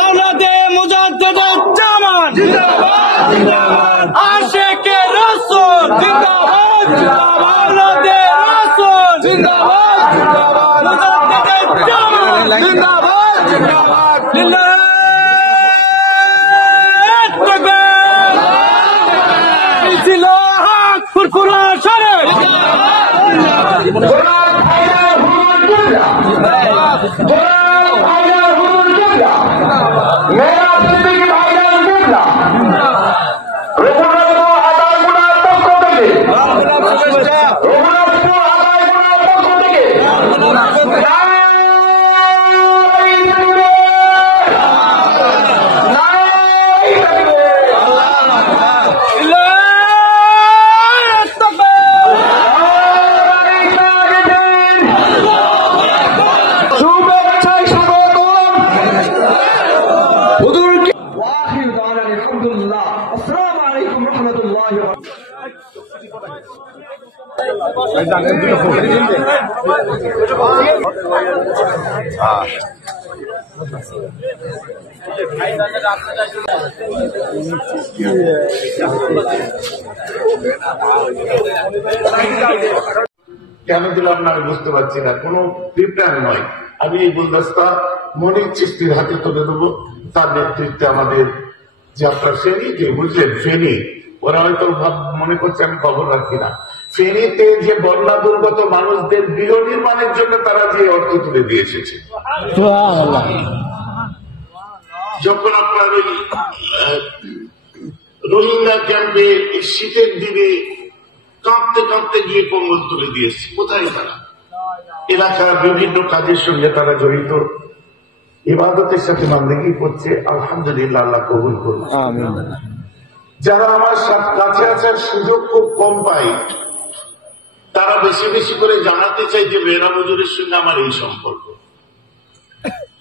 আওলাদে মুজাদ্দিদুজ্জামান আশিকে রাসূল জিন্দাবাদ আওলাদে রাসূল জিন্দাবাদ মুজাদ্দিদুজ্জামান জিন্দাবাদ লিল্লাহ তাকবীর জিলাহ ফুরফুরা শরীফ কেন দিলাম না আমি বুঝতে পারছি না, কোন প্রিপ্ল্যান নয়। আমি এই গুলদস্তা মনির চিশতির হাতে তুলে দেবো। তার নেতৃত্বে আমাদের যে আপনার ফেনী, যে বুঝলেন ফেনী, ওরা হয়তো মনে করছে আমি খবর রাখি না। ফেনীতে যে বন্যা দুর্গত মানুষদের গৃহ নির্মাণের জন্য তারা যে অর্থ তুলে দিয়ে এসেছে, যখন আপনার ওই রোহিঙ্গা ক্যাম্পে শীতের দিনে কাঁপতে কাঁপতে গিয়ে কম্বল তুলে দিয়েছে, কোথায় তারা? এলাকার বিভিন্ন কাজের সঙ্গে তারা জড়িত, ইবাদতের সাথে বান্দেগী করছে। আলহামদুলিল্লাহ, আল্লাহ কবুল করুন। যারা আমার কাছে আসার সুযোগ খুব কম পায়, তারা বেশি বেশি করে জানাতে চাই যে মেয়েরা মজুরের সঙ্গে আমার এই সম্পর্ক।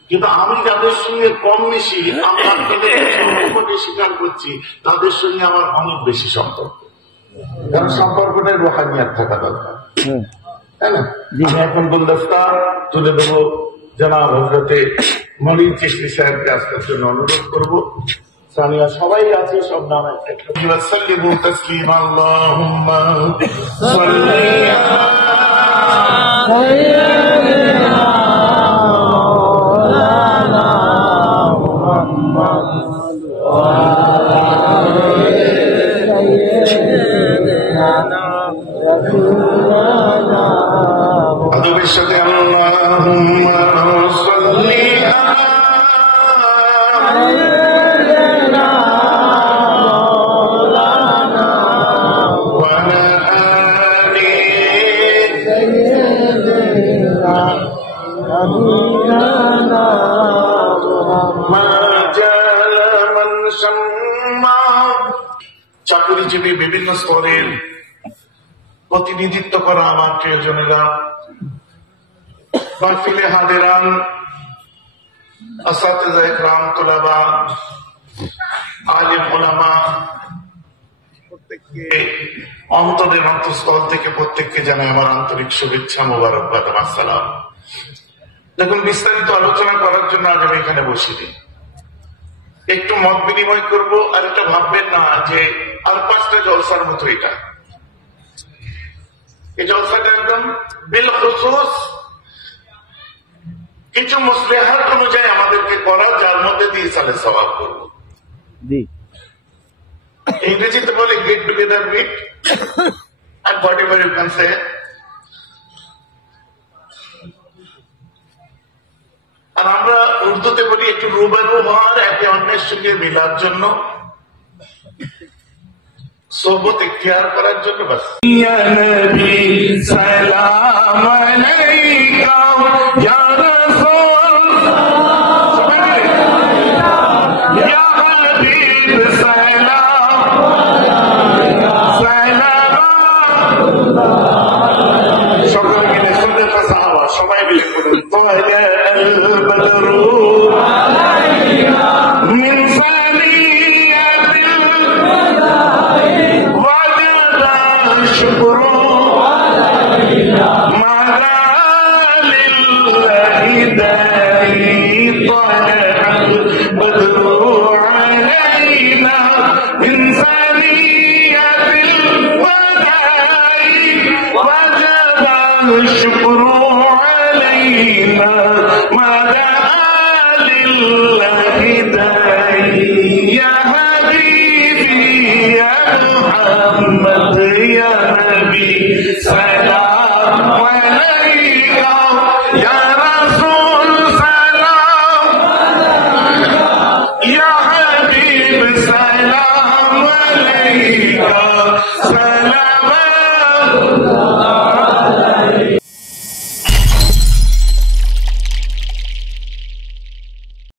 কিন্তু আমি যাদের সঙ্গে কম বেশি, আমি আপনাদের সম্পর্কটা স্বীকার করছি, তাদের সঙ্গে আমার অনেক বেশি সম্পর্ক। কারণ সম্পর্কটাই রুহানিয়াত থাকা দরকার, তাই না? আমি এখন গুলদস্তা তুলে দেবো। জনাব হযরতে মনির চিশতি সাহেবকে আজকের জন্য অনুরোধ করবো। সানিয়া সবাই আছে, সব নামে সাল্লিমু তাসলিমা। আল্লাহুম্মা সাল্লি আলা সাইয়্যিদিনা মাওলানা মুহাম্মদ ওয়া আলা আলি সাইয়্যিদিনা রাসূলুল্লাহ। আদবের সাথে আল্লাহুম্মা সাল্লি আলা চাকরিজীবী বিভিন্ন স্তরের প্রতিনিধিত্ব করা আমার প্রিয়জনেরা, মাহফিলে হাজিরান, আসাতিজা ইকরাম, তুলাবা, আলিম উলামা, প্রত্যেককে অন্তরের অন্তঃস্থল থেকে প্রত্যেককে জানাই আমার আন্তরিক শুভেচ্ছা, মোবারকবাদ, আসসালাম। দেখুন, বিস্তারিত আলোচনা করার জন্য আজ আমি এখানে বসিনি, একটু মত বিনিময় করবো। আর এটা ভাববেন না যে আর 5টা জলসার মতো এটা। এই জলসাটা একদম বিল খুসুস কিছু মুসলিহাত অনুযায়ী আমাদেরকে করা, যার মধ্যে দিয়ে সালে সওয়াব করবো। ইংরেজিতে বলে get together with and whatever you can say. আর আমরা উর্দুতে বলি একটু রুবারু হওয়ার, একে অন্যের সঙ্গে মিলার জন্য, সোহবত ইখতিয়ার করার জন্য। বাস ইয়া নবী সালাম আলাইকা ইয়া রাসূল ইয়া হাবিব সালাম সালাম। সকলে মিলে সুন্নাত সাহাবা সবাই মিলে পড়ুন। তাআলা আল বদরু আলাইনা মিন সানিয়াতিল ওয়াজা শুকরু আলাইনা মাযা লিল্লাহি দাই তাআলা وعلى آل الله داعي يا حبيبي يا محمد يا نبي سلام عليك يا رسول سلام يا حبيب سلام عليك